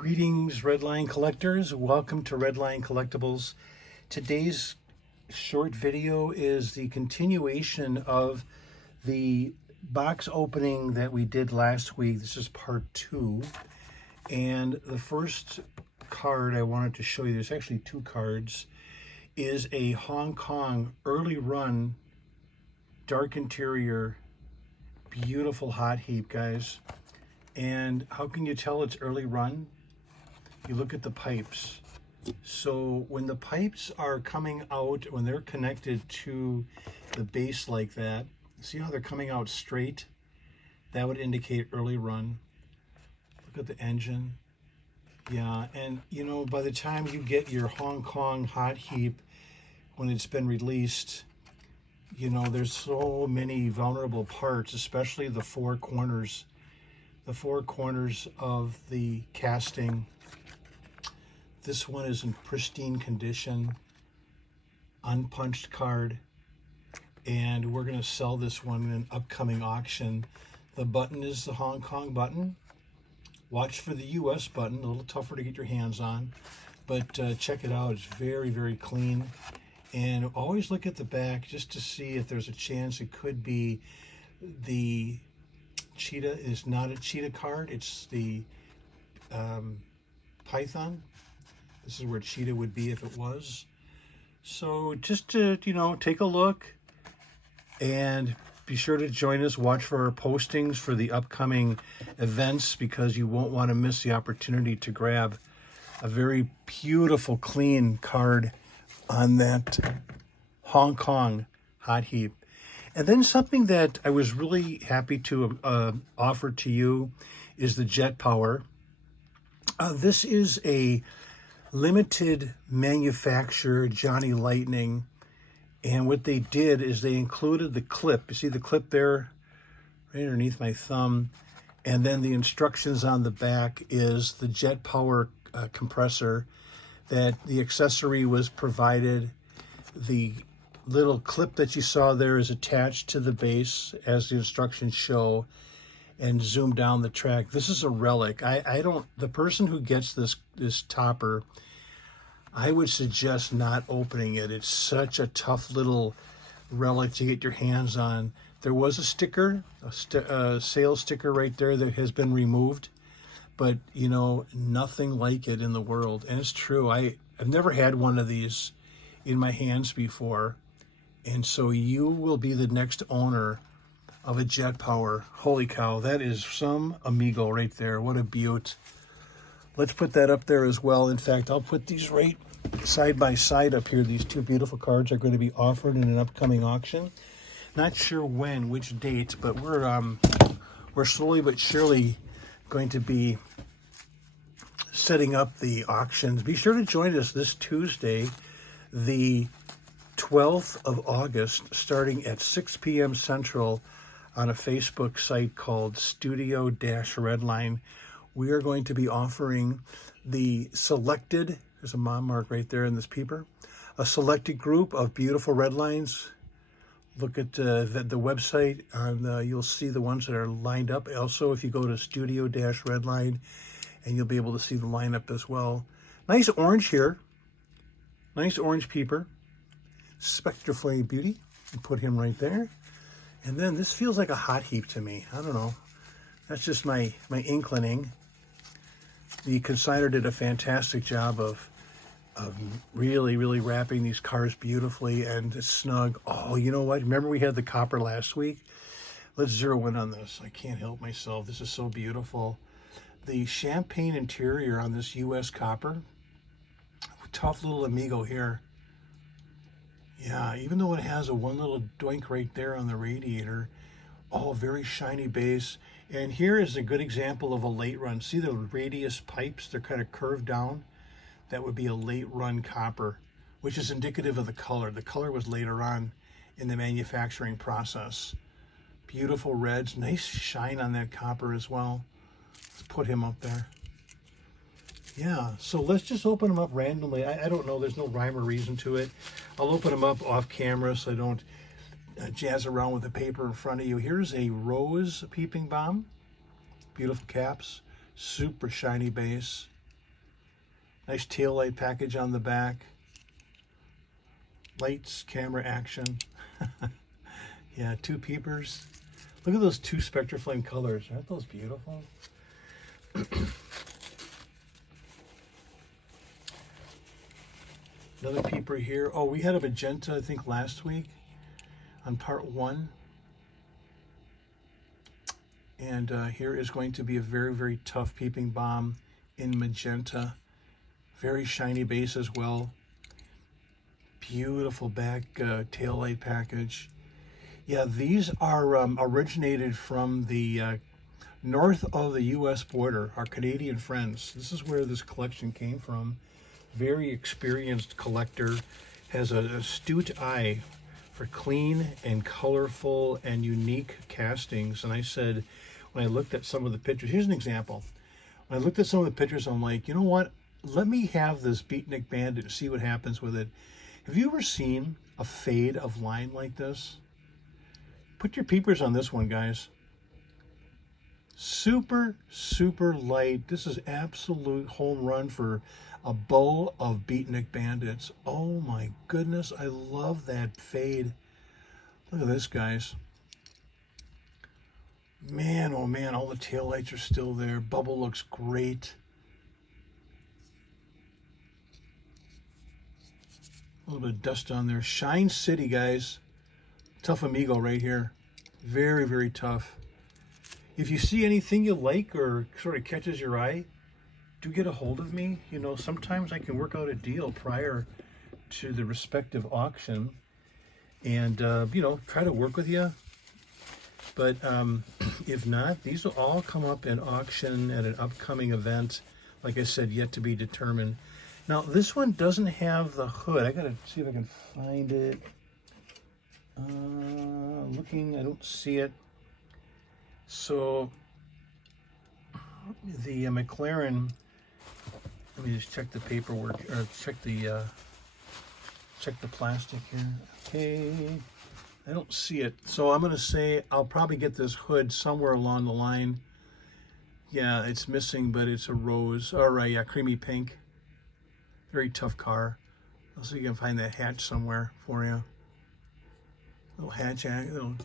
Greetings, Redline collectors. Welcome to Redline Collectibles. Today's short video is the continuation of the box opening that we did last week. This is part 2. And the first card I wanted to show you, there's actually 2 cards, is a Hong Kong early run dark interior, beautiful hot heap, guys. And how can you tell it's early run? You look at the pipes. So when the pipes are coming out, when they're connected to the base like that, see how they're coming out straight? That would indicate early run. Look at the engine. Yeah, and you know, by the time you get your Hong Kong hot heap, when it's been released, you know, there's so many vulnerable parts, especially the 4 corners. The 4 corners of the casting. This one is in pristine condition, unpunched card, and we're going to sell this one in an upcoming auction. The button is the Hong Kong button. Watch for the US button, a little tougher to get your hands on, but check it out. It's very, very clean. And always look at the back just to see if there's a chance it could be the cheetah. Is not a cheetah card, it's the python. This is where cheetah would be if it was. So just to, you know, take a look and be sure to join us. Watch for our postings for the upcoming events, because you won't want to miss the opportunity to grab a very beautiful, clean card on that Hong Kong hot heap. And then something that I was really happy to offer to you is the Jet Power. This is a limited manufacturer Johnny Lightning, and what they did is they included the clip. You see the clip there right underneath my thumb, and then the instructions on the back is the Jet Power compressor, that the accessory was provided. The little clip that you saw there is attached to the base as the instructions show, and zoom down the track. This is a relic. I don't, the person who gets this topper, I would suggest not opening it. It's such a tough little relic to get your hands on. There was a sticker, a sales sticker right there that has been removed, but you know, nothing like it in the world. And it's true, I've never had one of these in my hands before. And so you will be the next owner of a Jet Power. Holy cow, that is some amigo right there. What a beaut. Let's put that up there as well. In fact, I'll put these right side by side up here. These 2 beautiful cards are going to be offered in an upcoming auction. Not sure when, which date, but we're slowly but surely going to be setting up the auctions. Be sure to join us this Tuesday, the 12th of August, starting at 6 p.m. Central, on a Facebook site called Studio-Redline. We are going to be offering the selected, there's a mom mark right there in this peeper, a selected group of beautiful Redlines. Look at the website, and you'll see the ones that are lined up. Also, if you go to Studio-Redline, and you'll be able to see the lineup as well. Nice orange here. Nice orange peeper. Spectre Flame Beauty. And put him right there. And then this feels like a hot heap to me. I don't know. That's just my inclining. The consignor did a fantastic job of really, really wrapping these cars beautifully and snug. Oh, you know what? Remember we had the copper last week? Let's zero in on this. I can't help myself. This is so beautiful. The champagne interior on this US copper. Tough little amigo here. Yeah, even though it has a one little doink right there on the radiator, oh, very shiny base. And here is a good example of a late run. See the radius pipes? They're kind of curved down. That would be a late run copper, which is indicative of the color. The color was later on in the manufacturing process. Beautiful reds, nice shine on that copper as well. Let's put him up there. Yeah, so let's just open them up randomly. I don't know, there's no rhyme or reason to it. I'll open them up off camera so I don't jazz around with the paper in front of you. Here's a rose peeping bomb. Beautiful caps, super shiny base. Nice tail light package on the back. Lights, camera, action. Yeah, 2 peepers. Look at those 2 Spectraflame colors. Aren't those beautiful? Another peeper here. Oh, we had a magenta, I think, last week on part 1. And here is going to be a very, very tough peeping bomb in magenta. Very shiny base as well. Beautiful back tail light package. Yeah, these are originated from the north of the U.S. border, our Canadian friends. This is where this collection came from. Very experienced collector, has an astute eye for clean and colorful and unique castings. And I said, when I looked at some of the pictures, here's an example. When I looked at some of the pictures, I'm like, you know what? Let me have this Beatnik Bandit and see what happens with it. Have you ever seen a fade of line like this? Put your peepers on this one, guys. Super, super light. This is absolute home run for a bow of Beatnik Bandits. Oh my goodness, I love that fade. Look at this, guys. Man, oh man, all the taillights are still there. Bubble looks great. A little bit of dust on there. Shine City, guys. Tough Amigo right here. Very, very tough. If you see anything you like or sort of catches your eye, do get a hold of me. You know, sometimes I can work out a deal prior to the respective auction and, you know, try to work with you. But if not, these will all come up in auction at an upcoming event. Like I said, yet to be determined. Now, this one doesn't have the hood. I gotta see if I can find it. Looking, I don't see it. So, the McLaren, let me just check the paperwork, or check the plastic here. Okay, I don't see it. So I'm gonna say I'll probably get this hood somewhere along the line. Yeah, it's missing, but it's a rose. All right, yeah, creamy pink. Very tough car. I'll see if you can find that hatch somewhere for you. Little hatch, I'll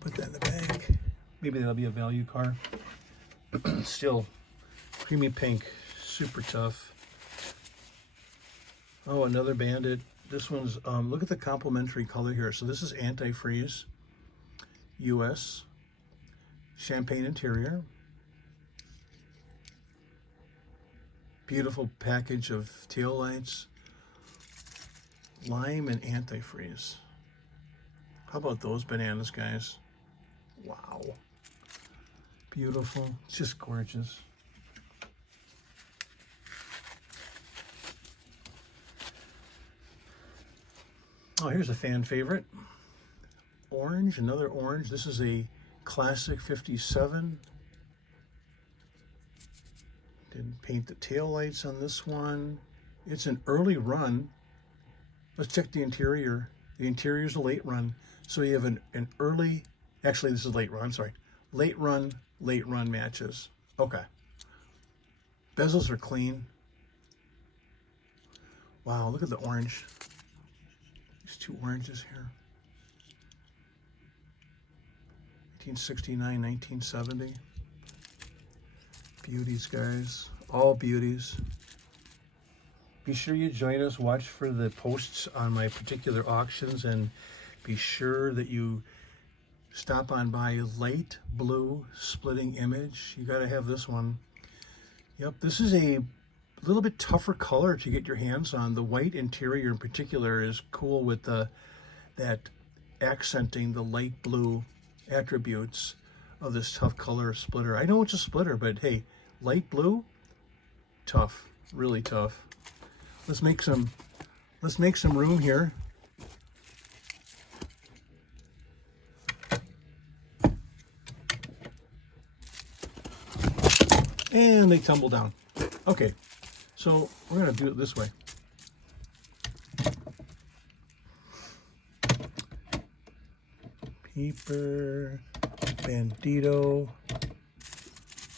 put that in the back. Maybe that'll be a value car. Still, creamy pink, super tough. Oh, another Bandit. This one's, look at the complementary color here. So this is antifreeze, US, champagne interior. Beautiful package of taillights, lime and antifreeze. How about those bananas, guys? Wow. Beautiful. It's just gorgeous. Oh, here's a fan favorite. Orange, another orange. This is a classic 57. Didn't paint the tail lights on this one. It's an early run. Let's check the interior. The interior is a late run. So you have an early, actually this is late run, I'm sorry. Late run matches. Okay. Bezels are clean. Wow, look at the orange. These 2 oranges here. 1969, 1970. Beauties, guys. All beauties. Be sure you join us. Watch for the posts on my particular auctions, and be sure that you stop on by light blue splitting image. You got to have this one. Yep, this is a little bit tougher color to get your hands on. The white interior in particular is cool with that accenting the light blue attributes of this tough color splitter. I know it's a splitter, but hey, light blue, tough, really tough. Let's make some room here. And they tumble down. Okay, so we're gonna do it this way. Peeper, Bandito,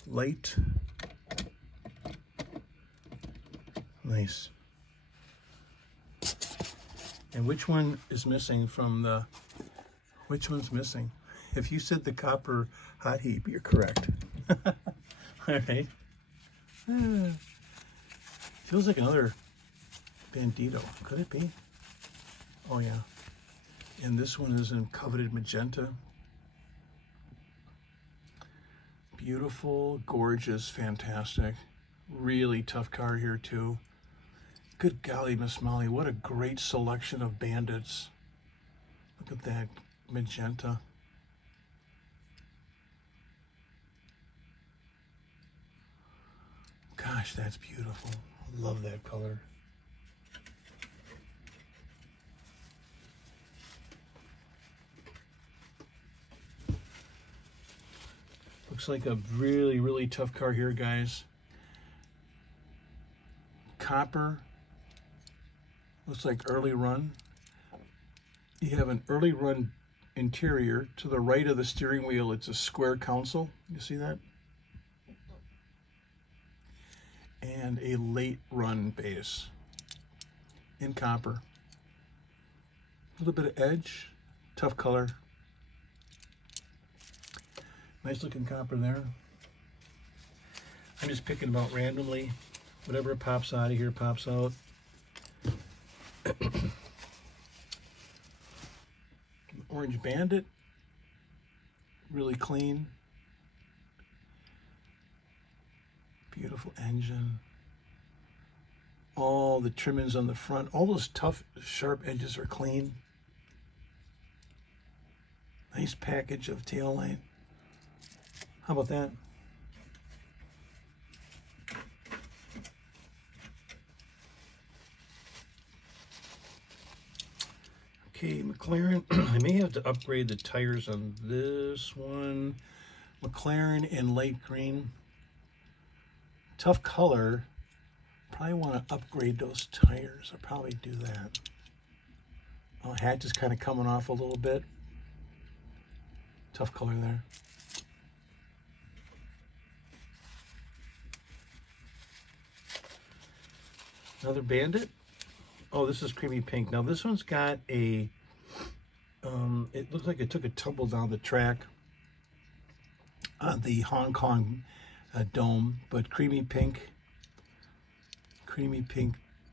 light. Nice. And which one is missing from the, which one's missing? If you said the copper hot heap, you're correct. All right. Feels like another Bandito. Could it be? Oh yeah. And this one is in coveted magenta. Beautiful, gorgeous, fantastic. Really tough car here too. Good golly, Miss Molly, what a great selection of bandits. Look at that magenta. Gosh, that's beautiful. I love that color. Looks like a really, really tough car here, guys. Copper. Looks like early run. You have an early run interior. To the right of the steering wheel, it's a square console. You see that? And a late run base in copper. A little bit of edge. Tough color. Nice looking copper there. I'm just picking about randomly. Whatever pops out of here pops out. Orange Bandit. Really clean. Beautiful engine. All the trimmings on the front. All those tough, sharp edges are clean. Nice package of tail light. How about that? Okay, McLaren. I may have to upgrade the tires on this one. McLaren in light green. Tough color. Probably want to upgrade those tires. I'll probably do that. Oh, hatch is kind of coming off a little bit. Tough color there. Another Bandit. Oh, this is creamy pink. Now this one's got a, it looks like it took a tumble down the track on the Hong Kong dome, but creamy pink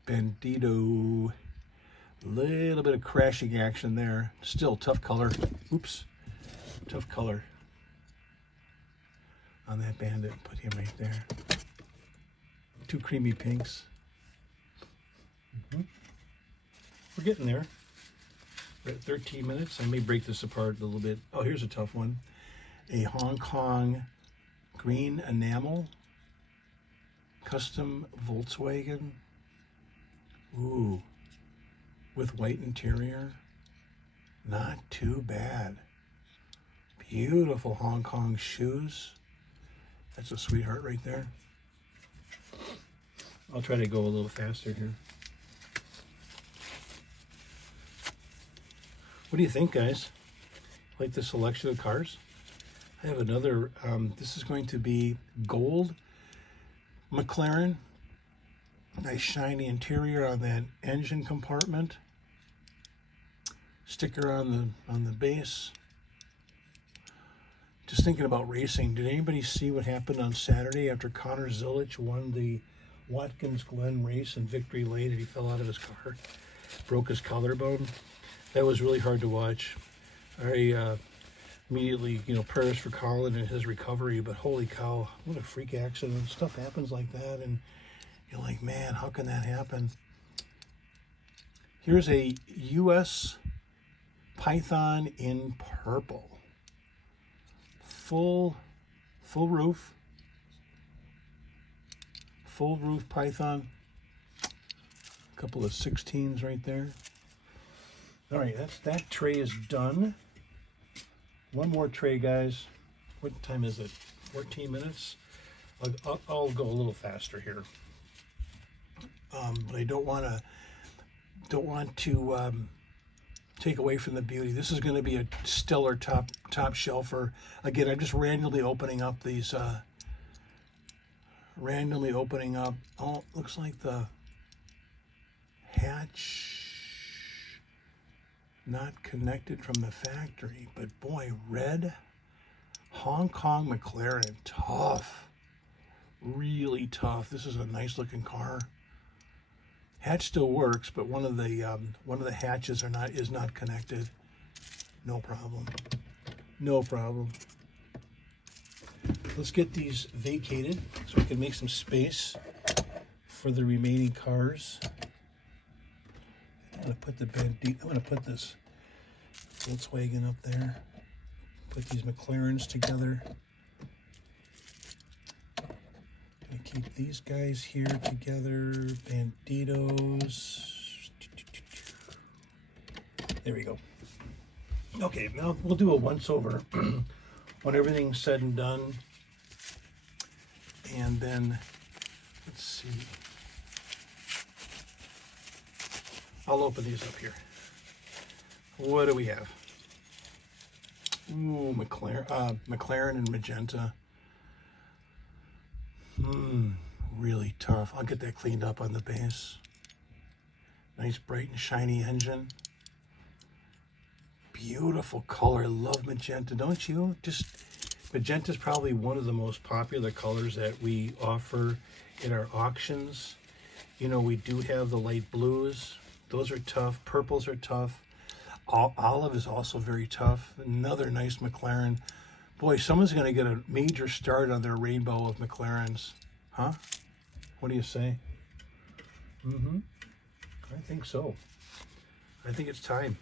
Bandito. Little bit of crashing action there. Still tough color. Oops, tough color on that Bandit. Put him right there. Two creamy pinks. We're getting there. We're at 13 minutes. I may break this apart a little bit. Oh, here's a tough one. A Hong Kong green enamel. Custom Volkswagen. Ooh. With white interior. Not too bad. Beautiful Hong Kong shoes. That's a sweetheart right there. I'll try to go a little faster here. What do you think, guys? Like the selection of cars? I have another, this is going to be gold McLaren. Nice shiny interior on that engine compartment. Sticker on the base. Just thinking about racing. Did anybody see what happened on Saturday after Connor Zilic won the Watkins Glen race in Victory Lane and he fell out of his car, broke his collarbone? That was really hard to watch. I immediately, prayers for Colin and his recovery, but holy cow, what a freak accident. Stuff happens like that, and you're like, man, how can that happen? Here's a U.S. Python in purple. Full roof. Full roof Python. A couple of 16s right there. All right, that tray is done. One more tray, guys. What time is it? 14 minutes. I'll go a little faster here, but I don't want to take away from the beauty. This is going to be a stellar top shelfer. Again, I'm just randomly opening up these. Oh, looks like the Hatch not connected from the factory, but boy, red Hong Kong McLaren, tough, really tough. This is a nice looking car. Hatch still works, but one of the hatches is not connected. No problem. No problem. Let's get these vacated so we can make some space for the remaining cars. I'm gonna put this Volkswagen up there. Put these McLarens together. Gonna keep these guys here together. Banditos. There we go. Okay, now we'll do a once over when everything's said and done. And then, let's see. I'll open these up here. What do we have? Ooh, McLaren and magenta. Really tough. I'll get that cleaned up on the base. Nice bright and shiny engine. Beautiful color. I love magenta, don't you? Magenta is probably one of the most popular colors that we offer in our auctions. You know, we do have the light blues. Those are tough. Purples are tough. Olive is also very tough. Another nice McLaren. Boy, someone's going to get a major start on their rainbow of McLarens. Huh? What do you say? I think so. I think it's time.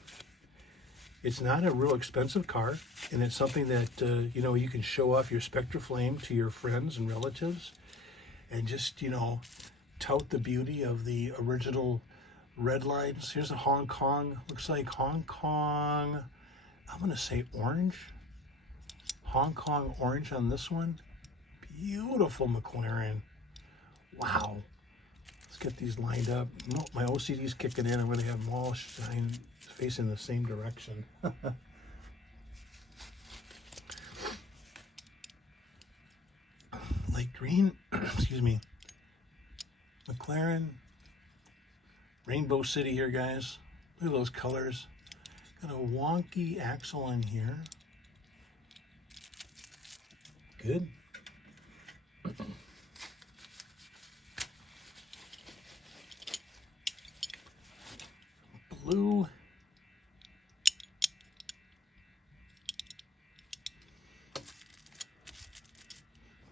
It's not a real expensive car, and it's something that, you know, you can show off your Spectra Flame to your friends and relatives and just, you know, tout the beauty of the original Redlines. Here's a Hong Kong. Looks like Hong Kong, I'm going to say orange. Hong Kong orange on this one. Beautiful McLaren. Wow. Let's get these lined up. No, my OCD's kicking in. I'm going to have them all facing the same direction. Light green. Excuse me. McLaren. Rainbow City here, guys. Look at those colors. Got a wonky axle on here. Good. Blue.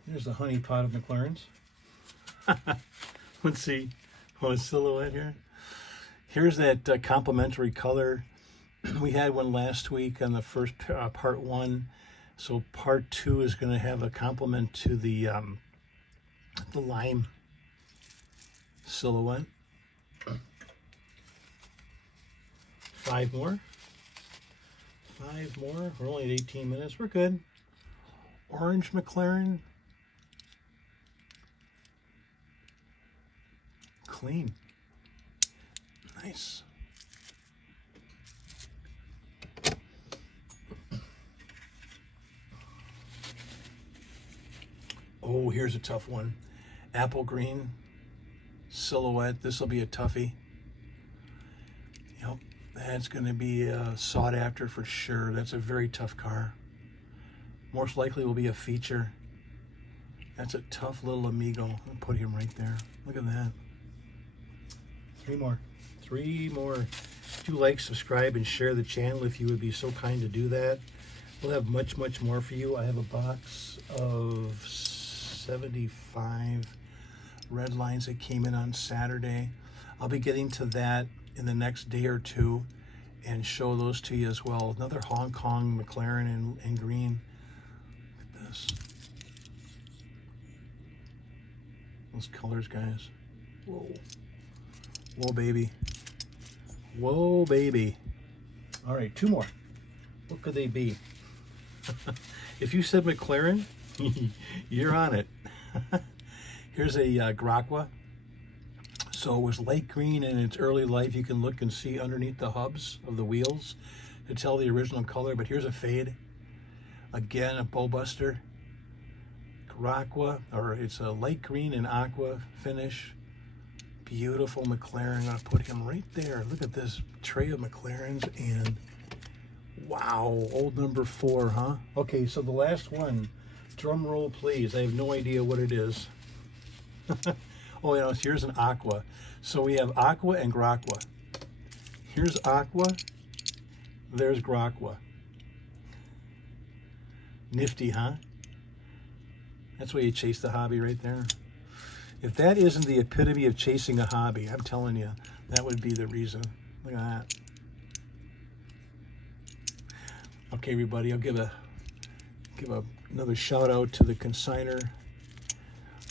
Here's the honey pot of McLarens. Let's see. Oh, a silhouette here. Here's that complementary color. We had one last week on the first part one. So part two is going to have a complement to the lime silhouette. 5 more. 5 more. We're only at 18 minutes. We're good. Orange McLaren. Clean. Nice. Oh, here's a tough one. Apple green silhouette. This will be a toughie. Yep, that's going to be sought after for sure. That's a very tough car. Most likely will be a feature. That's a tough little amigo. I'll put him right there. Look at that. 3 more. 3 more. Do like, subscribe, and share the channel if you would be so kind to do that. We'll have much, much more for you. I have a box of 75 Redlines that came in on Saturday. I'll be getting to that in the next day or two and show those to you as well. Another Hong Kong McLaren in green. Look at this. Those colors, guys. Whoa. Whoa, baby. Whoa, baby. All right, 2 more. What could they be? If you said McLaren, you're on it. Here's a Gracqua. So it was light green in its early life. You can look and see underneath the hubs of the wheels to tell the original color. But here's a fade. Again, a Bowbuster. Gracqua, or it's a light green and aqua finish. beautiful McLaren. I'm going to put him right there. Look at this tray of McLarens, and wow, old number 4, huh? Okay, so the last one, drum roll please. I have no idea what it is. Oh, yeah, here's an Aqua. So we have Aqua and Graqua. Here's Aqua, there's Graqua. Nifty, huh? That's why you chase the hobby right there. If that isn't the epitome of chasing a hobby, I'm telling you, that would be the reason. Look at that. Okay, everybody, I'll give another shout out to the consigner,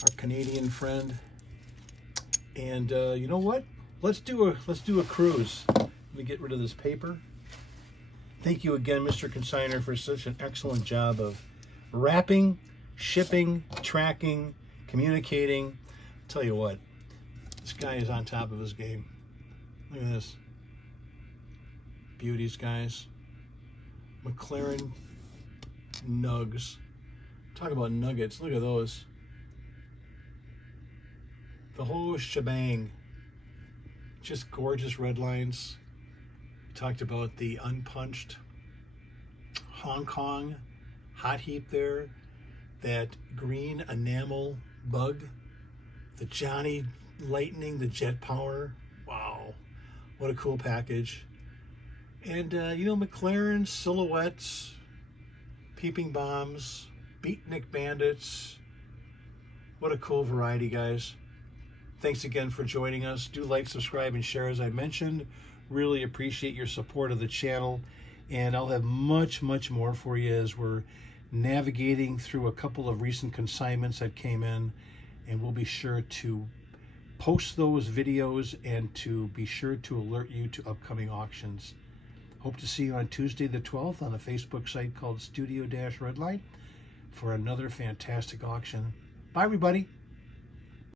our Canadian friend. And you know what? Let's do a cruise. Let me get rid of this paper. Thank you again, Mr. Consigner, for such an excellent job of wrapping, shipping, tracking, communicating. Tell you what, this guy is on top of his game. Look at this. Beauties, guys. McLaren nugs. Talk about nuggets. Look at those. The whole shebang. Just gorgeous Redlines. Talked about the unpunched Hong Kong hot heap there. That green enamel bug. The Johnny Lightning, the Jet Power. Wow. What a cool package. And, you know, McLaren silhouettes, peeping bombs, beatnik bandits. What a cool variety, guys. Thanks again for joining us. Do like, subscribe, and share, as I mentioned. Really appreciate your support of the channel. And I'll have much, much more for you as we're navigating through a couple of recent consignments that came in. And we'll be sure to post those videos and to be sure to alert you to upcoming auctions. Hope to see you on Tuesday the 12th on a Facebook site called Studio-Redline for another fantastic auction. Bye, everybody.